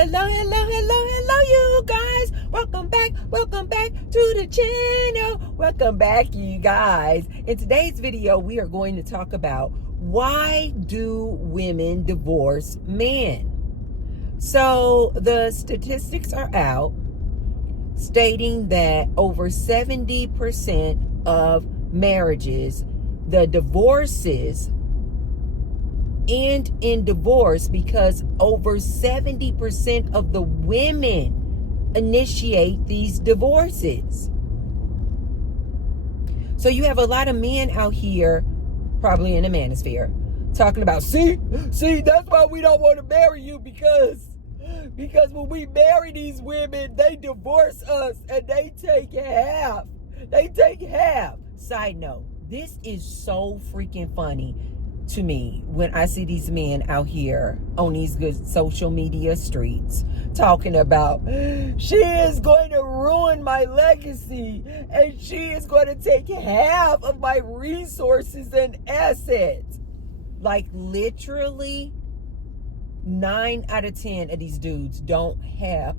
hello, you guys. Welcome back to the channel. Welcome back, you guys. In today's video, we are going to talk about why do women divorce men? So the statistics are out stating that over 70% of marriages, the divorces end in divorce because over 70% of the women initiate these divorces. So you have a lot of men out here, probably in the manosphere, talking about, see, that's why we don't want to marry you, because when we marry these women, they divorce us and they take half. Side note, this is so freaking funny to me when I see these men out here on these good social media streets talking about, she is going to ruin my legacy and she is going to take half of my resources and assets. Like literally 9 out of 10 of these dudes don't have,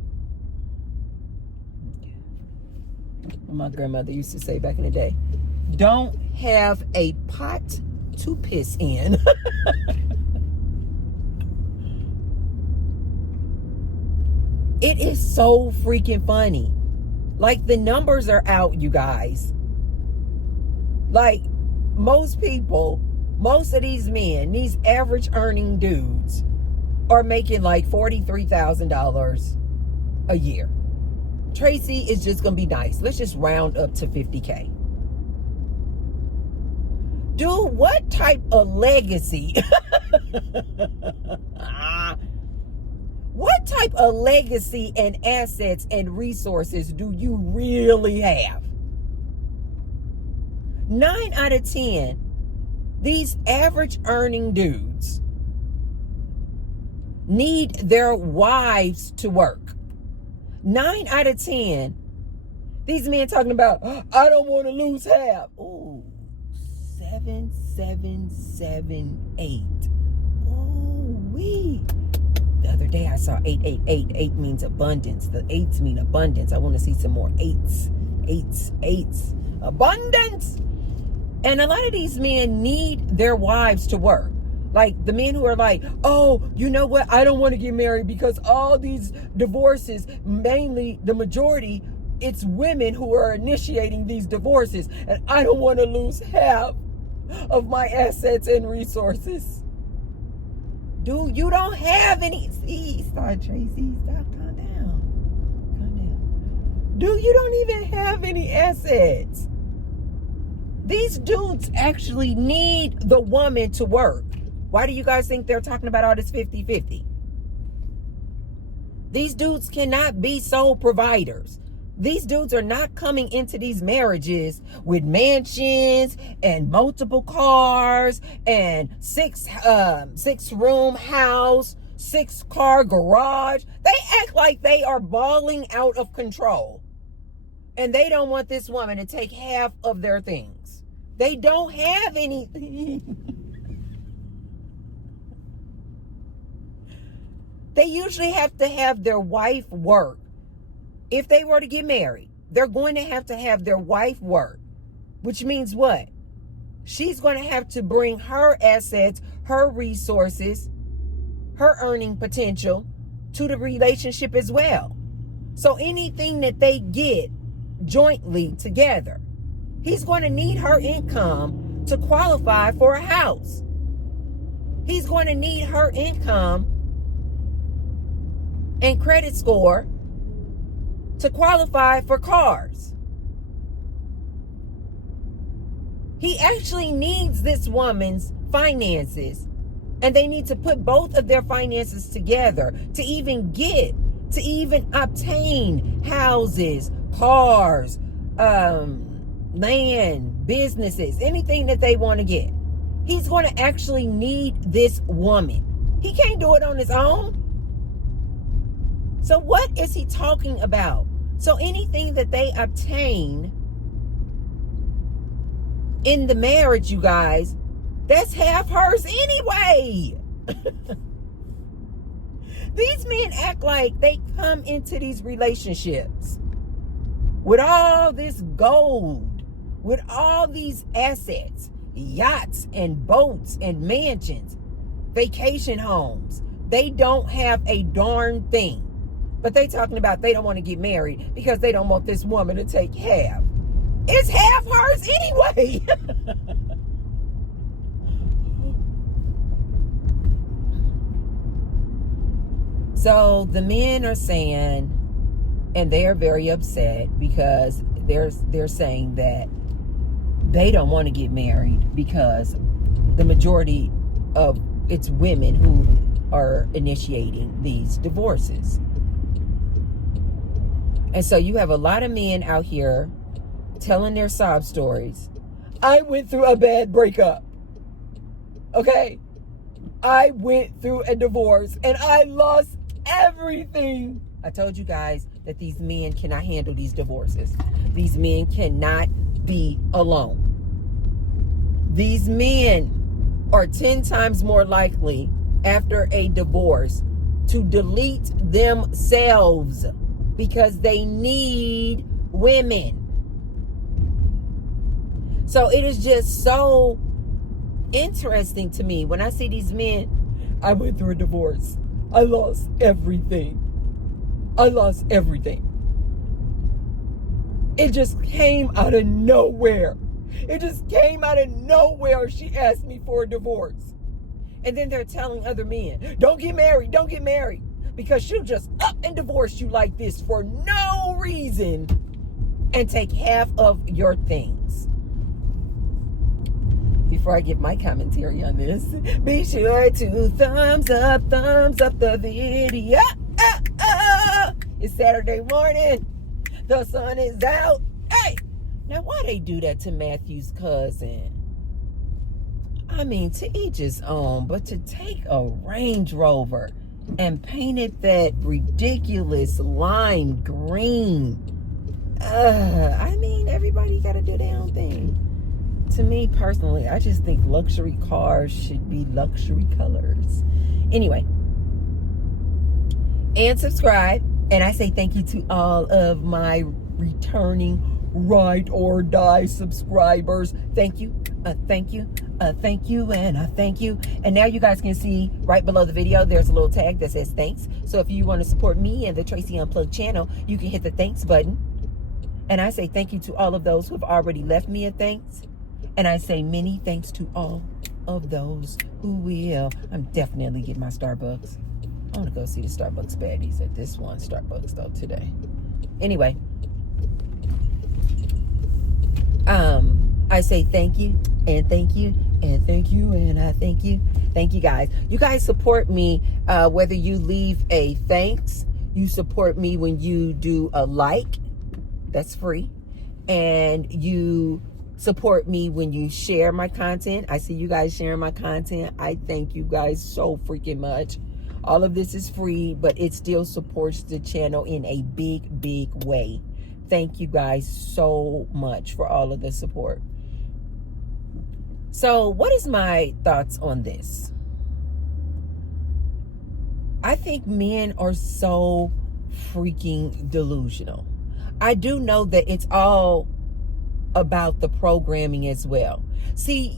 my grandmother used to say back in the day, don't have a pot to piss in. It is so freaking funny. Like, the numbers are out, you guys. Like, most people, most of these men, these average earning dudes, are making like $43,000 a year. Tracy is just gonna be nice. Let's just round up to 50K. Dude, what type of legacy? What type of legacy and assets and resources do you really have? 9 out of 10, these average earning dudes need their wives to work. 9 out of 10, these men talking about, I don't want to lose half. Ooh. 7778. Oh, wee. The other day I saw 888. 8 means abundance. The 8s mean abundance. I want to see some more 8s. 8s. Abundance. And a lot of these men need their wives to work. Like the men who are like, oh, you know what? I don't want to get married because all these divorces, mainly the majority, it's women who are initiating these divorces. And I don't want to lose half of my assets and resources. Dude, you don't have any. See, stop, Tracy. Stop, calm down. Dude, you don't even have any assets. These dudes actually need the woman to work. Why do you guys think they're talking about all this 50-50? These dudes cannot be sole providers. These dudes are not coming into these marriages with mansions and multiple cars and six room house, 6-car garage. They act like they are balling out of control. And they don't want this woman to take half of their things. They don't have anything. They usually have to have their wife work. If they were to get married, they're going to have their wife work, which means what? She's going to have to bring her assets, her resources, her earning potential to the relationship as well. So anything that they get jointly together, he's going to need her income to qualify for a house. He's going to need her income and credit score to qualify for cars. He actually needs this woman's finances, and they need to put both of their finances together to even obtain houses, cars, land, businesses, anything that they want to get. He's going to actually need this woman. He can't do it on his own. So what is he talking about? So anything that they obtain in the marriage, you guys, that's half hers anyway. These men act like they come into these relationships with all this gold, with all these assets, yachts and boats and mansions, vacation homes. They don't have a darn thing. But they talking about they don't want to get married because they don't want this woman to take half. It's half hers anyway. So the men are saying, and they are very upset because they're saying that they don't want to get married because the majority of it's women who are initiating these divorces. And so you have a lot of men out here telling their sob stories. I went through a bad breakup. Okay? I went through a divorce and I lost everything. I told you guys that these men cannot handle these divorces. These men cannot be alone. These men are 10 times more likely after a divorce to delete themselves because they need women. So it is just so interesting to me when I see these men. I went through a divorce. I lost everything. I lost everything. It just came out of nowhere. It just came out of nowhere. She asked me for a divorce. And then they're telling other men, don't get married, don't get married. Because she'll just up and divorce you like this for no reason and take half of your things. Before I give my commentary on this, be sure to thumbs up the video. It's Saturday morning. The sun is out. Hey! Now, why they do that to Matthew's cousin? I mean, to each his own, but to take a Range Rover and paint it that ridiculous lime green. I mean, everybody got to do their own thing. To me, personally, I just think luxury cars should be luxury colors. Anyway, and subscribe. And I say thank you to all of my returning ride or die subscribers. Thank you, thank you, thank you, and thank you. And now you guys can see right below the video, there's a little tag that says thanks. So if you want to support me and the Tracy Unplugged channel, you can hit the thanks button. And I say thank you to all of those who have already left me a thanks. And I say many thanks to all of those who will. I'm definitely getting my Starbucks. I want to go see the Starbucks baddies at this one Starbucks though today. Anyway, I say thank you and thank you and thank you and I thank you. Thank you guys. You guys support me whether you leave a thanks. You support me when you do a like. That's free. And you support me when you share my content. I see you guys sharing my content. I thank you guys so freaking much. All of this is free, but it still supports the channel in a big, big way. Thank you guys so much for all of the support. So what is my thoughts on this? I think men are so freaking delusional. I do know that it's all about the programming as well. See,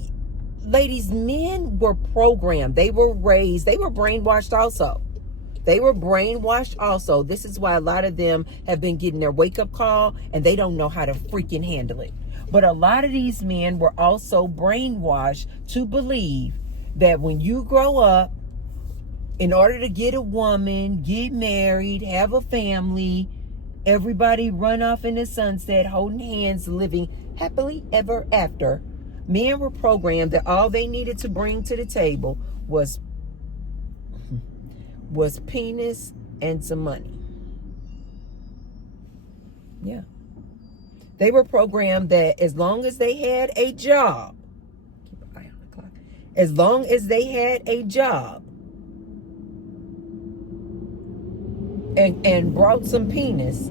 ladies, men were programmed. They were raised. They were brainwashed also. They were brainwashed also. This is why a lot of them have been getting their wake-up call and they don't know how to freaking handle it. But a lot of these men were also brainwashed to believe that when you grow up, in order to get a woman, get married, have a family, everybody run off in the sunset, holding hands, living happily ever after. Men were programmed that all they needed to bring to the table was penis and some money. Yeah. They were programmed that as long as they had a job, keep an eye on the clock, as long as they had a job and brought some penis,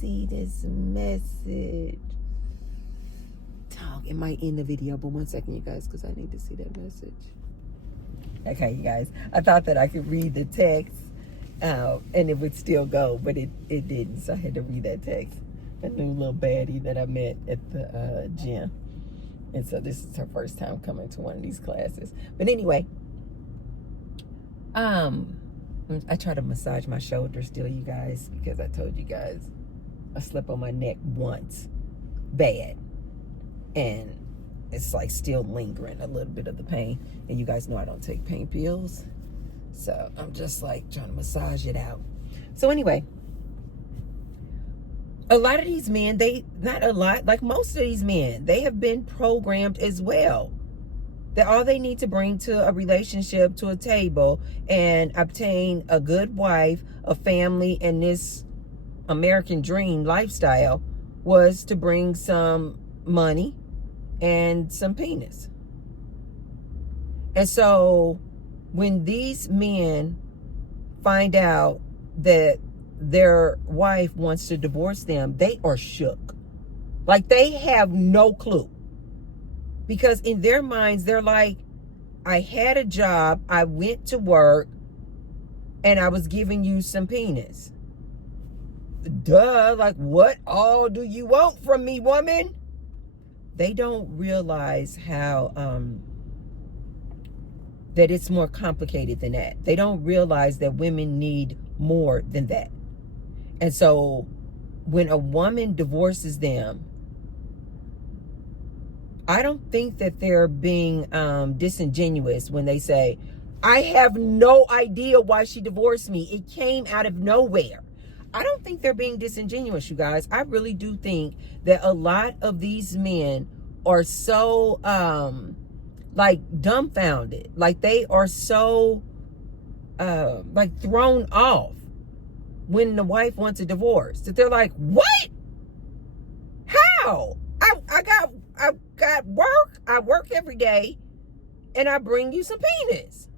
see this message. Dog, it might end the video, but 1 second, you guys, because I need to see that message. Okay, you guys, I thought that I could read the text and it would still go, but it didn't, so I had to read that text. A new little baddie that I met at the gym. And so this is her first time coming to one of these classes. But anyway, I try to massage my shoulder still, you guys, because I told you guys I slept on my neck once, bad. And it's like still lingering a little bit of the pain. And you guys know I don't take pain pills. So I'm just like trying to massage it out. So anyway, a lot of these men, not a lot, like most of these men, they have been programmed as well. That all they need to bring to a relationship, to a table, and obtain a good wife, a family, and this American dream lifestyle was to bring some money and some penis. And so when these men find out that their wife wants to divorce them, they are shook. Like, they have no clue. Because in their minds, they're like, I had a job, I went to work, and I was giving you some penis. Duh, like, what all do you want from me, woman? They don't realize how, that it's more complicated than that. They don't realize that women need more than that. And so when a woman divorces them, I don't think that they're being disingenuous when they say, I have no idea why she divorced me. It came out of nowhere. I don't think they're being disingenuous, you guys. I really do think that a lot of these men are so like dumbfounded. Like, they are so like thrown off when the wife wants a divorce. That they're like, what? How? I got work. I work every day, and I bring you some penis.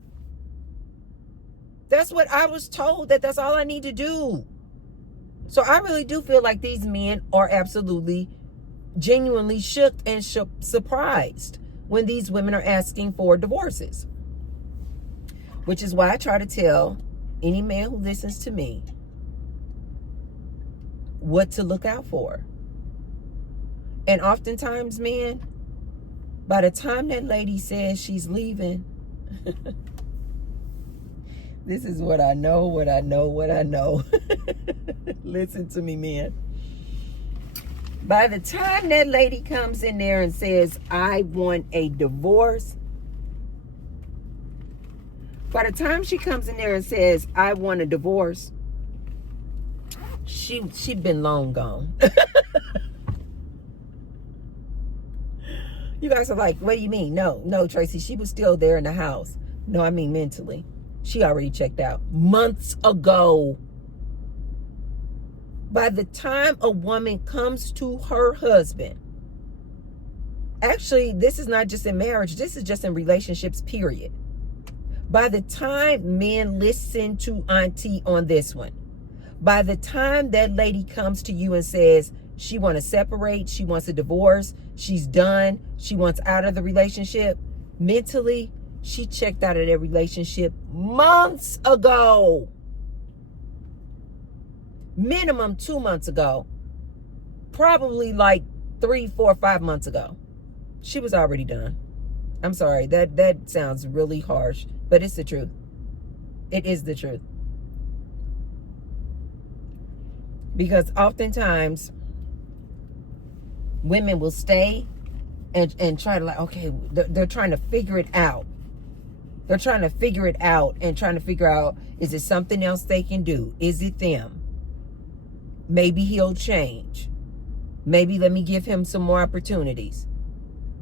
That's what I was told, that's all I need to do. So I really do feel like these men are absolutely, genuinely shook and surprised when these women are asking for divorces. Which is why I try to tell any man who listens to me what to look out for. And oftentimes, man, by the time that lady says she's leaving, this is what I know. Listen to me, man. By the time that lady comes in there and says, I want a divorce, by the time she comes in there and says, I want a divorce, she'd been long gone. You guys are like, what do you mean? No, Tracy, she was still there in the house. No, I mean mentally. She already checked out months ago. By the time a woman comes to her husband, actually, this is not just in marriage, this is just in relationships, period. By the time men listen to Auntie on this one, by the time that lady comes to you and says she wants to separate, she wants a divorce, she's done, she wants out of the relationship, mentally, she checked out of that relationship months ago. Minimum 2 months ago. Probably like 3, 4, 5 months ago. She was already done. I'm sorry, that sounds really harsh, but it's the truth. It is the truth. Because oftentimes women will stay and try to, like, okay, they're trying to figure it out. They're trying to figure it out and trying to figure out, is it something else they can do? Is it them? Maybe he'll change. Maybe let me give him some more opportunities.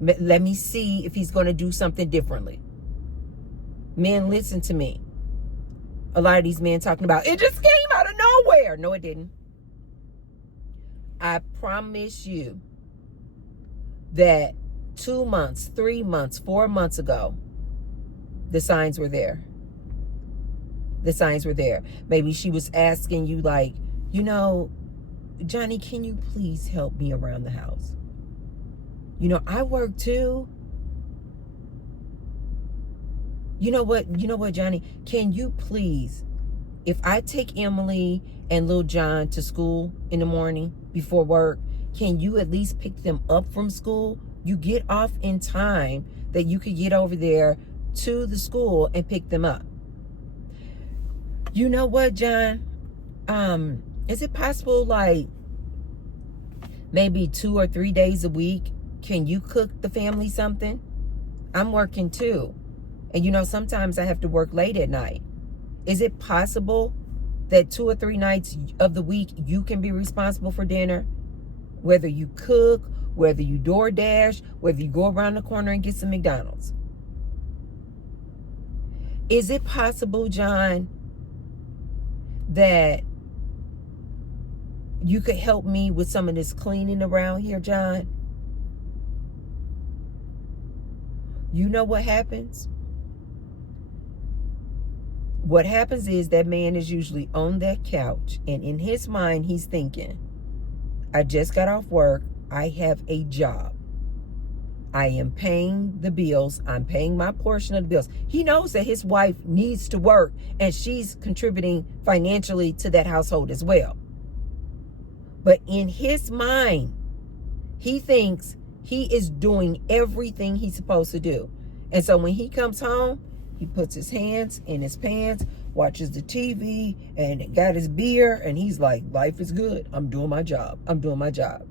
Let me see if he's going to do something differently. Men, listen to me. A lot of these men talking about, it just came out of nowhere. No, it didn't. I promise you that 2 months, 3 months, 4 months ago, the signs were there. The signs were there. Maybe she was asking you, like, you know, Johnny, can you please help me around the house? You know, I work too. You know what, Johnny? Can you please, if I take Emily and Lil John to school in the morning before work, can you at least pick them up from school? You get off in time that you could get over there to the school and pick them up. You know what, John? Is it possible, like, maybe 2 or 3 days a week, can you cook the family something? I'm working too. And you know, sometimes I have to work late at night. Is it possible that 2 or 3 nights of the week you can be responsible for dinner? Whether you cook, whether you DoorDash, whether you go around the corner and get some McDonald's. Is it possible, John, that you could help me with some of this cleaning around here, John? You know what happens? What happens is that man is usually on that couch, and in his mind, he's thinking, I just got off work. I have a job. I am paying the bills. I'm paying my portion of the bills. He knows that his wife needs to work, and she's contributing financially to that household as well. But in his mind, he thinks he is doing everything he's supposed to do. And so when he comes home, he puts his hands in his pants, watches the TV, and got his beer, and he's like, life is good. I'm doing my job. I'm doing my job.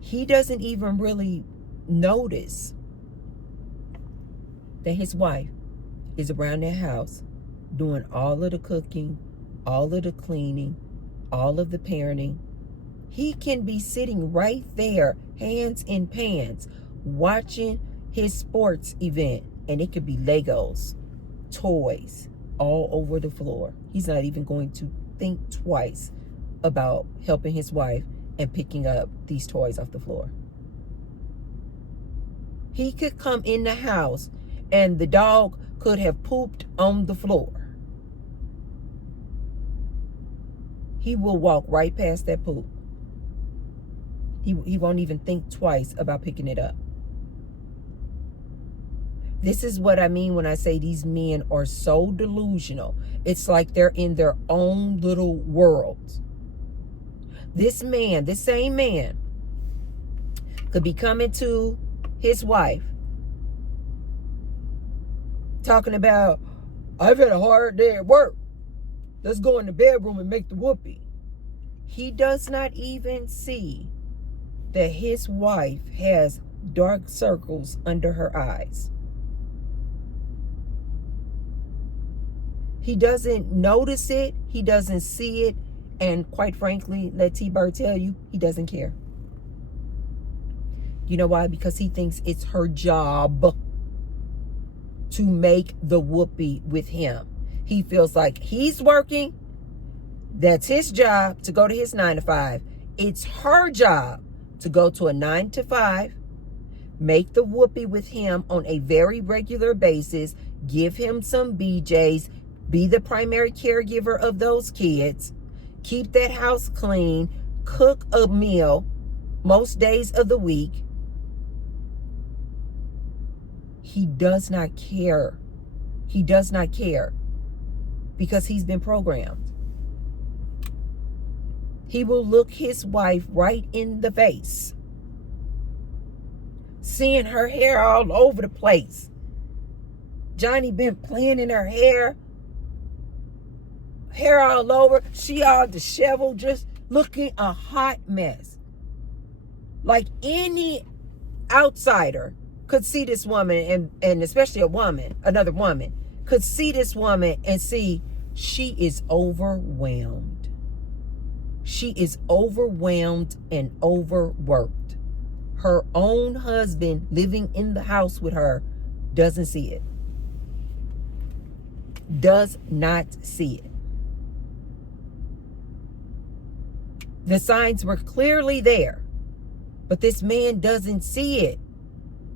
He doesn't even really notice that his wife is around that house doing all of the cooking, all of the cleaning, all of the parenting. He can be sitting right there, hands in pants, watching his sports event, and it could be Legos, toys, all over the floor. He's not even going to think twice about helping his wife and picking up these toys off the floor. He could come in the house and the dog could have pooped on the floor. He will walk right past that poop. He won't even think twice about picking it up. This is what I mean when I say these men are so delusional. It's like they're in their own little worlds. This man, this same man, could be coming to his wife talking about, I've had a hard day at work. Let's go in the bedroom and make the whoopee. He does not even see that his wife has dark circles under her eyes. He doesn't notice it. He doesn't see it. And quite frankly, let T-Bird tell you, he doesn't care. You know why? Because he thinks it's her job to make the whoopee with him. He feels like he's working. That's his job to go to his 9 to 5. It's her job to go to a 9 to 5, make the whoopee with him on a very regular basis, give him some BJs, be the primary caregiver of those kids, keep that house clean, cook a meal most days of the week. He does not care. He does not care because he's been programmed. He will look his wife right in the face, seeing her hair all over the place. Johnny been playing in her hair all over. She all disheveled, just looking a hot mess. Like any outsider could see this woman, and especially a woman, another woman, could see this woman and see she is overwhelmed. She is overwhelmed and overworked. Her own husband living in the house with her doesn't see it. Does not see it. The signs were clearly there, but this man doesn't see it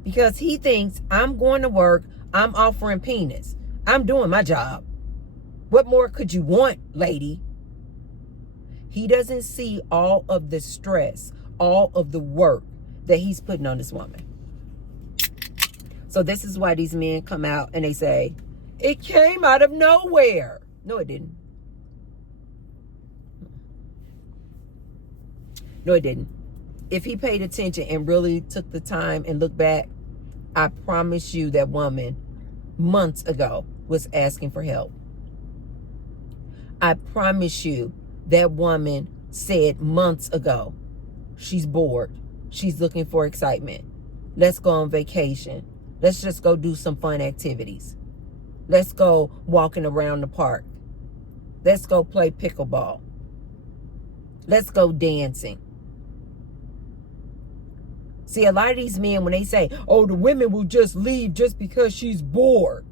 because he thinks, I'm going to work, I'm offering penis, I'm doing my job. What more could you want, lady? He doesn't see all of the stress, all of the work that he's putting on this woman. So this is why these men come out and they say, it came out of nowhere. No, it didn't. No, it didn't. If he paid attention and really took the time and looked back, I promise you that woman months ago was asking for help. I promise you that woman said months ago, she's bored. She's looking for excitement. Let's go on vacation. Let's just go do some fun activities. Let's go walking around the park. Let's go play pickleball. Let's go dancing. See, a lot of these men, when they say, oh, the women will just leave just because she's bored,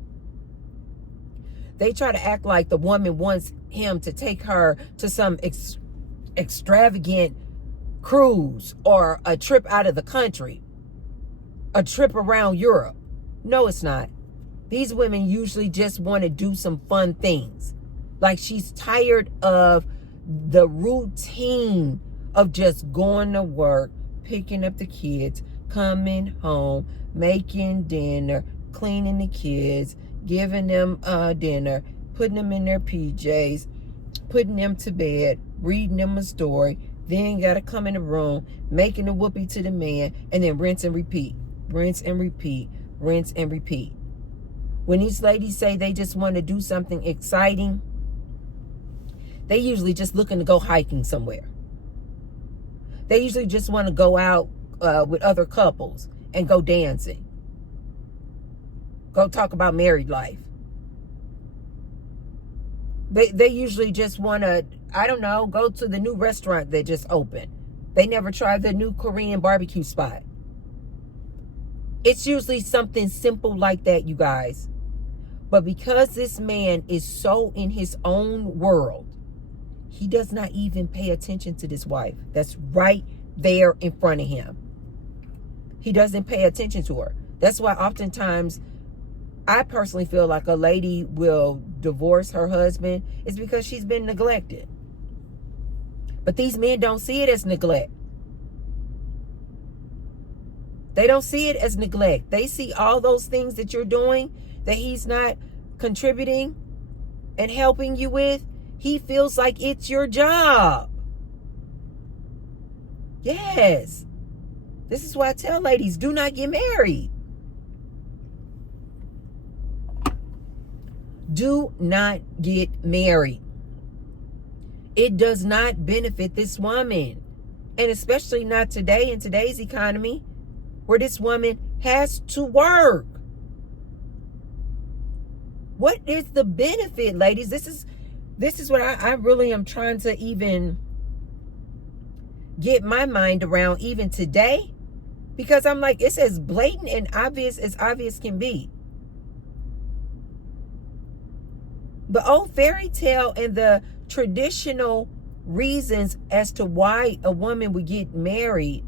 they try to act like the woman wants him to take her to some extravagant cruise or a trip out of the country, a trip around Europe. No, it's not. These women usually just want to do some fun things. Like she's tired of the routine of just going to work, picking up the kids, coming home, making dinner, cleaning the kids, giving them dinner, putting them in their PJs, putting them to bed, reading them a story, then got to come in the room, making a whoopee to the man, and then rinse and repeat, rinse and repeat, rinse and repeat. When these ladies say they just want to do something exciting, they usually just looking to go hiking somewhere. They usually just want to go out with other couples and go dancing. Go talk about married life. They usually just want to, I don't know, go to the new restaurant that just opened. They never tried the new Korean barbecue spot. It's usually something simple like that, you guys. But because this man is so in his own world, he does not even pay attention to this wife that's right there in front of him. He doesn't pay attention to her. That's why oftentimes I personally feel like a lady will divorce her husband is because she's been neglected. But these men don't see it as neglect. They don't see it as neglect. They see all those things that you're doing that he's not contributing and helping you with. He feels like it's your job. Yes. This is why I tell ladies, do not get married. Do not get married. It does not benefit this woman. And especially not today, in today's economy, where this woman has to work. What is the benefit, ladies? This is what I really am trying to even get my mind around even today. Because I'm like, it's as blatant and obvious as obvious can be. The old fairy tale and the traditional reasons as to why a woman would get married,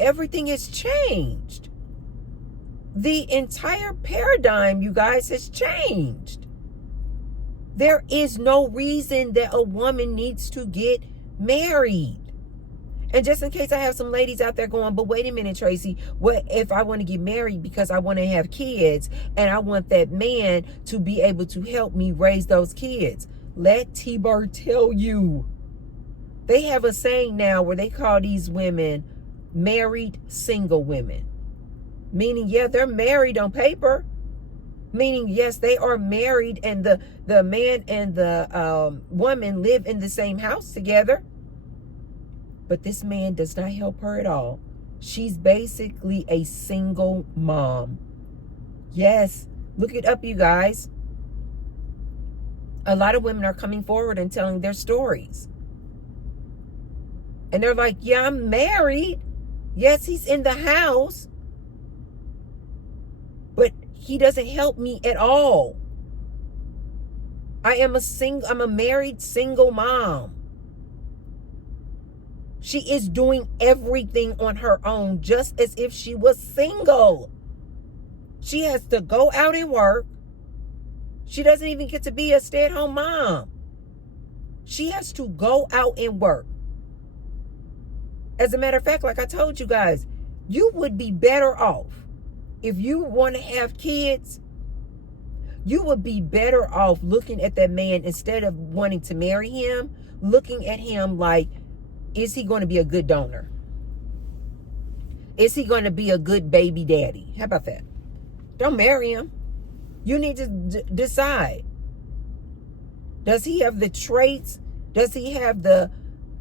everything has changed. The entire paradigm, you guys, has changed. There is no reason that a woman needs to get married. And just in case I have some ladies out there going, but wait a minute, Tracy, what if I want to get married because I want to have kids and I want that man to be able to help me raise those kids? Let T-Bird tell you. They have a saying now where they call these women married single women. Meaning, yeah, they're married on paper. Meaning, yes, they are married and the man and the woman live in the same house together. But this man does not help her at all. She's basically a single mom. Yes, look it up, you guys. A lot of women are coming forward and telling their stories. And they're like, yeah, I'm married. Yes, he's in the house. But he doesn't help me at all. I'm a married single mom. She is doing everything on her own, just as if she was single. She has to go out and work. She doesn't even get to be a stay-at-home mom. She has to go out and work. As a matter of fact, like I told you guys, you would be better off if you want to have kids. You would be better off looking at that man instead of wanting to marry him, looking at him like, is he going to be a good donor? Is he going to be a good baby daddy? How about that? Don't marry him. You need to decide. Does he have the traits? Does he have the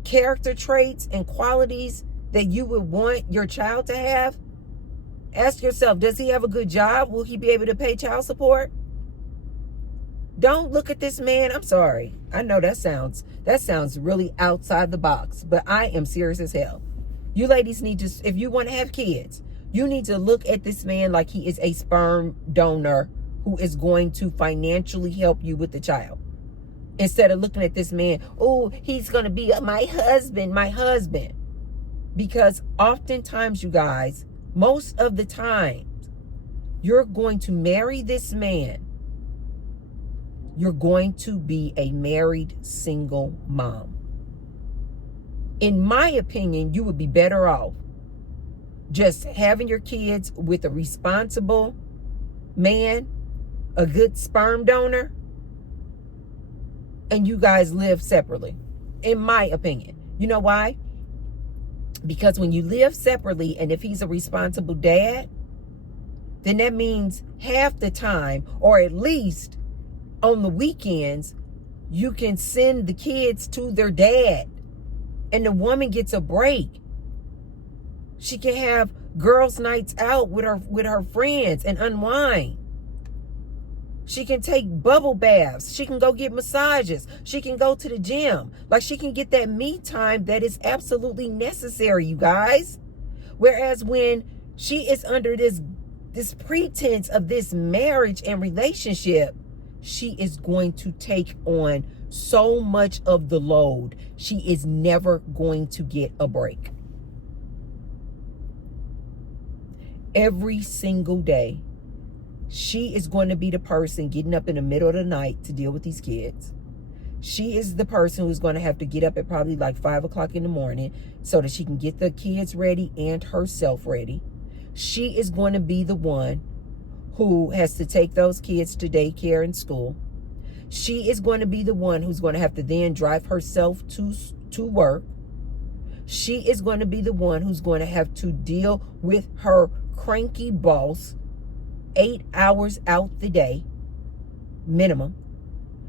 character traits and qualities that you would want your child to have? Ask yourself, does he have a good job? Will he be able to pay child support? Don't look at this man. I'm sorry. I know that sounds really outside the box, but I am serious as hell. You ladies need to, if you want to have kids, you need to look at this man like he is a sperm donor who is going to financially help you with the child. Instead of looking at this man, oh, he's going to be my husband. Because oftentimes, you guys, most of the time, you're going to marry this man. You're going to be a married single mom. In my opinion, you would be better off just having your kids with a responsible man, a good sperm donor, and you guys live separately, in my opinion. You know why? Because when you live separately, and if he's a responsible dad, then that means half the time, or at least on the weekends, you can send the kids to their dad, and the woman gets a break. She can have girls' nights out with her friends and unwind. She can take bubble baths. She can go get massages. She can go to the gym. Like, she can get that me time that is absolutely necessary, you guys. Whereas when she is under this pretense of this marriage and relationship, she is going to take on so much of the load. She is never going to get a break. Every single day, she is going to be the person getting up in the middle of the night to deal with these kids. She is the person who's going to have to get up at probably like 5 o'clock in the morning so that she can get the kids ready and herself ready. She is going to be the one who has to take those kids to daycare and school. She is going to be the one who's going to have to then drive herself to work. She is going to be the one who's going to have to deal with her cranky boss 8 hours out the day, minimum.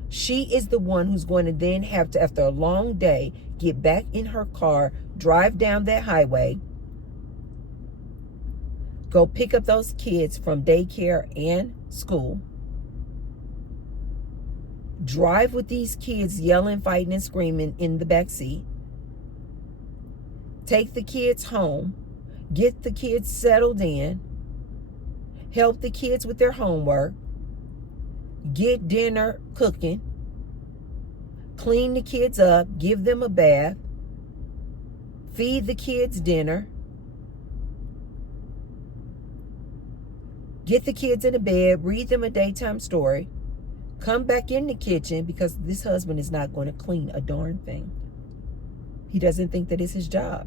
She is the one who's going to then have to, after a long day, get back in her car, drive down that highway, go pick up those kids from daycare and school, drive with these kids yelling, fighting, and screaming in the back seat, take the kids home, get the kids settled in, help the kids with their homework, get dinner cooking, clean the kids up, give them a bath, feed the kids dinner, get the kids in the bed, read them a daytime story, come back in the kitchen, because this husband is not going to clean a darn thing. He doesn't think that it's his job.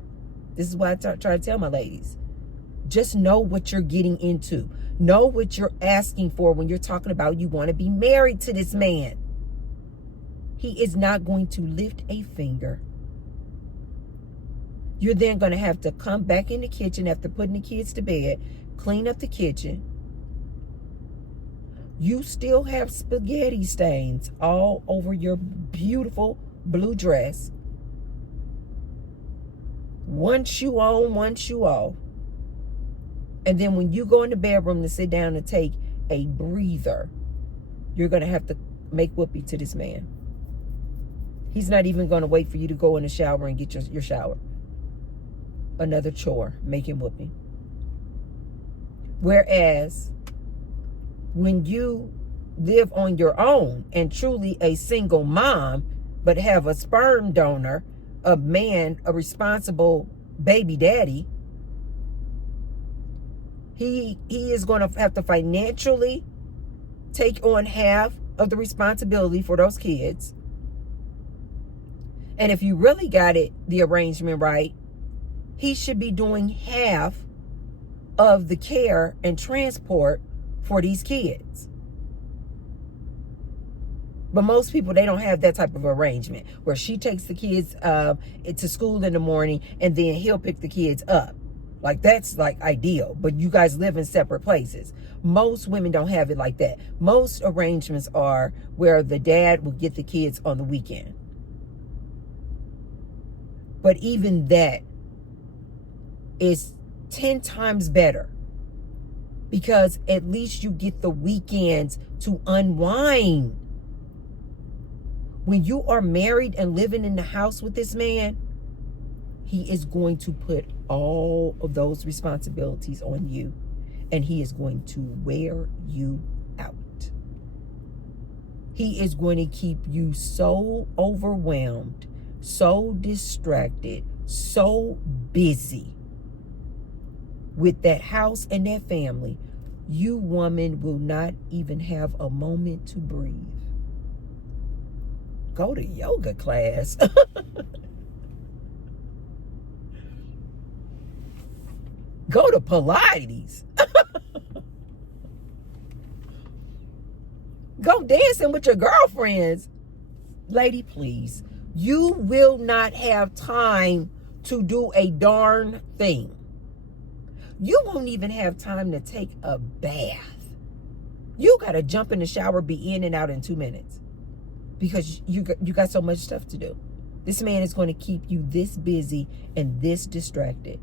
This is why I try to tell my ladies, just know what you're getting into. Know what you're asking for when you're talking about you want to be married to this man. He is not going to lift a finger. You're then going to have to come back in the kitchen after putting the kids to bed, clean up the kitchen. You still have spaghetti stains all over your beautiful blue dress. One shoe on, one shoe off. And then when you go in the bedroom to sit down and take a breather, you're going to have to make whoopee to this man. He's not even going to wait for you to go in the shower and get your shower. Another chore, making whoopee. Whereas when you live on your own and truly a single mom, but have a sperm donor, a man, a responsible baby daddy, he is going to have to financially take on half of the responsibility for those kids. And if you really got it, the arrangement right, he should be doing half of the care and transport for these kids. But most people, they don't have that type of arrangement where she takes the kids to school in the morning and then he'll pick the kids up. Like, that's like ideal, but you guys live in separate places. Most women don't have it like that. Most arrangements are where the dad will get the kids on the weekend. But even that is 10 times better, because at least you get the weekends to unwind. When you are married and living in the house with this man, he is going to put all of those responsibilities on you, and he is going to wear you out. He is going to keep you so overwhelmed, so distracted, so busy with that house and that family, you woman will not even have a moment to breathe. Go to yoga class. Go to Pilates. Go dancing with your girlfriends. Lady, please. You will not have time to do a darn thing. You won't even have time to take a bath. You got to jump in the shower, be in and out in 2 minutes. Because you got so much stuff to do. This man is going to keep you this busy and this distracted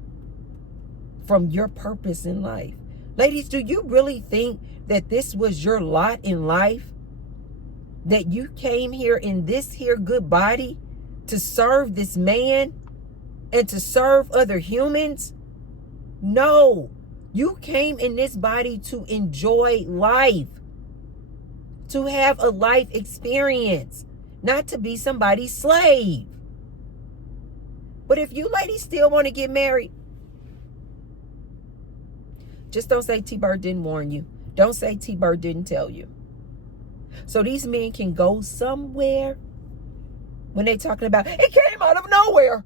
from your purpose in life. Ladies, do you really think that this was your lot in life? That you came here in this here good body to serve this man and to serve other humans? No. You came in this body to enjoy life, to have a life experience, not to be somebody's slave. But if you ladies still want to get married, just don't say T-Bird didn't warn you. Don't say T-Bird didn't tell you. So these men can go somewhere when they talking about, it came out of nowhere.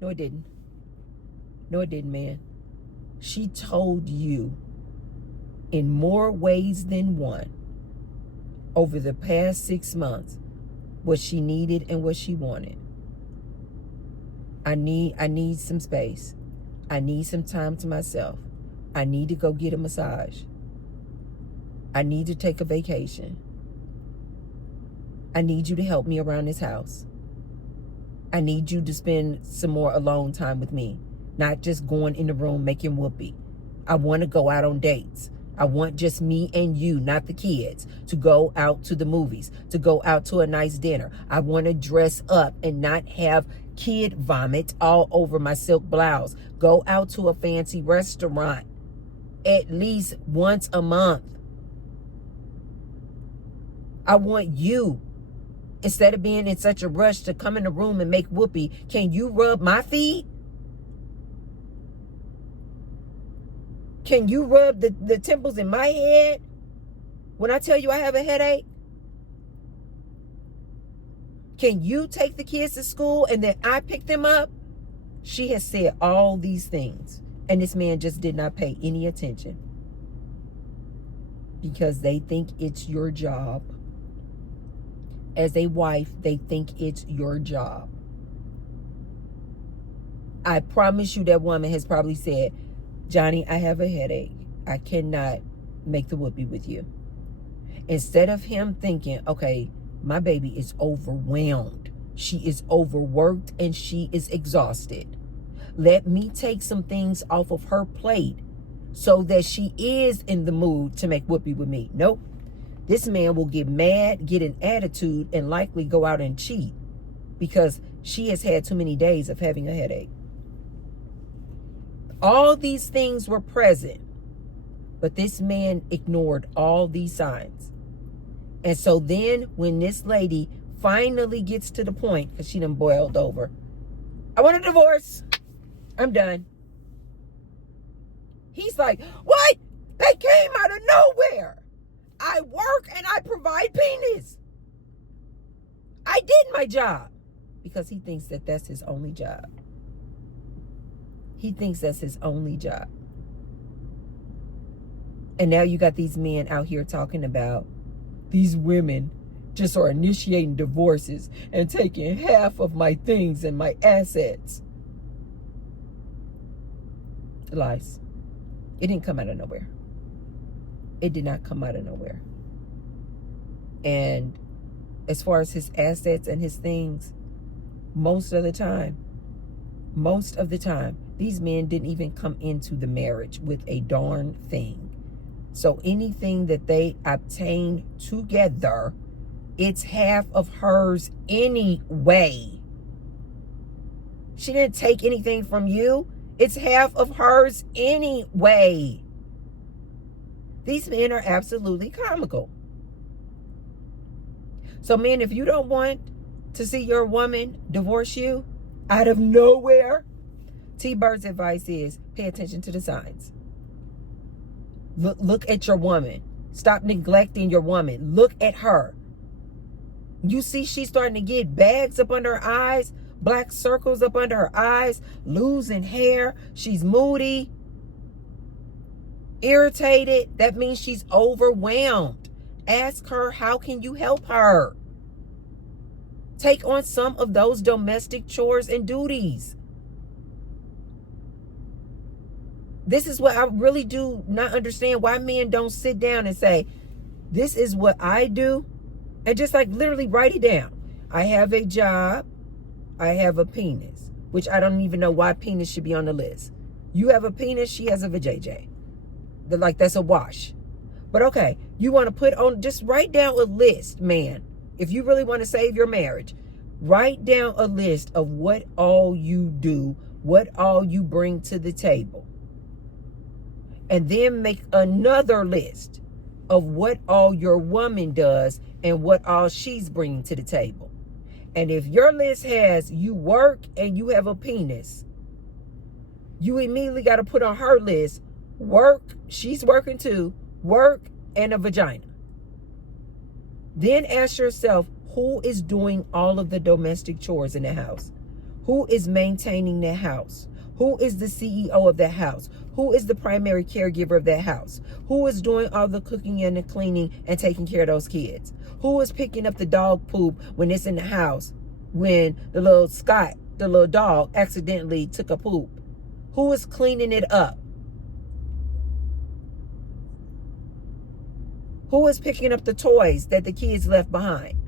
No, it didn't. No, it didn't, man. She told you in more ways than one over the past 6 months what she needed and what she wanted. I need some space. I need some time to myself. I need to go get a massage. I need to take a vacation. I need you to help me around this house. I need you to spend some more alone time with me, not just going in the room making whoopee. I want to go out on dates. I want just me and you, not the kids, to go out to the movies, to go out to a nice dinner. I want to dress up and not have kid vomit all over my silk blouse. Go out to a fancy restaurant at least once a month. I want you, instead of being in such a rush to come in the room and make whoopee, can you rub my feet? Can you rub the temples in my head when I tell you I have a headache? Can you take the kids to school and then I pick them up? She has said all these things, and this man just did not pay any attention because they think it's your job. As a wife, they think it's your job. I promise you that woman has probably said, Johnny, I have a headache. I cannot make the whoopee with you. Instead of him thinking, okay, my baby is overwhelmed. She is overworked and she is exhausted. Let me take some things off of her plate so that she is in the mood to make whoopee with me. Nope. This man will get mad, get an attitude, and likely go out and cheat because she has had too many days of having a headache. All these things were present, but this man ignored all these signs. And so then when this lady finally gets to the point, because she done boiled over, I want a divorce. I'm done. He's like, what? They came out of nowhere. I work and I provide penis. I did my job. Because he thinks that that's his only job. He thinks that's his only job. And now you got these men out here talking about these women just are initiating divorces and taking half of my things and my assets. Lies. It didn't come out of nowhere. It did not come out of nowhere. And as far as his assets and his things, most of the time, these men didn't even come into the marriage with a darn thing. So anything that they obtain together, it's half of hers anyway. She didn't take anything from you. It's half of hers anyway. These men are absolutely comical. So men, if you don't want to see your woman divorce you out of nowhere, T-Bird's advice is pay attention to the signs. Look at your woman. Stop neglecting your woman. Look at her. You see she's starting to get bags up under her eyes, black circles up under her eyes, losing hair. She's moody, irritated. That means she's overwhelmed. Ask her, how can you help her? Take on some of those domestic chores and duties. This is what I really do not understand, why men don't sit down and say, this is what I do. And just like literally write it down. I have a job. I have a penis, which I don't even know why penis should be on the list. You have a penis, she has a vajayjay. Like that's a wash. But okay, you want to put on, just write down a list, man. If you really want to save your marriage, write down a list of what all you do, what all you bring to the table. And then make another list of what all your woman does and what all she's bringing to the table. And if your list has you work and you have a penis, you immediately got to put on her list work, she's working too, work and a vagina. Then ask yourself, who is doing all of the domestic chores in the house? Who is maintaining the house? Who is the CEO of that house? Who is the primary caregiver of that house? Who is doing all the cooking and the cleaning and taking care of those kids? Who is picking up the dog poop when it's in the house, when the little Scott, the little dog, accidentally took a poop? Who is cleaning it up? Who is picking up the toys that the kids left behind?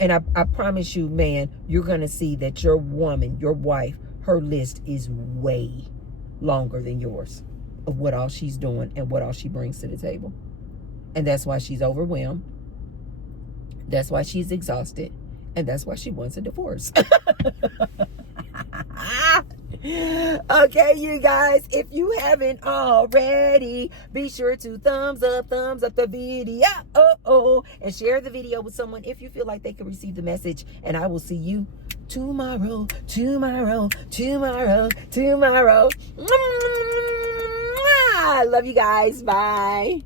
And I promise you, man, you're going to see that your woman, your wife, her list is way longer than yours of what all she's doing and what all she brings to the table. And that's why she's overwhelmed. That's why she's exhausted. And that's why she wants a divorce. Okay, you guys, if you haven't already, be sure to thumbs up the video, and share the video with someone if you feel like they can receive the message. And I will see you tomorrow. I love you guys. Bye.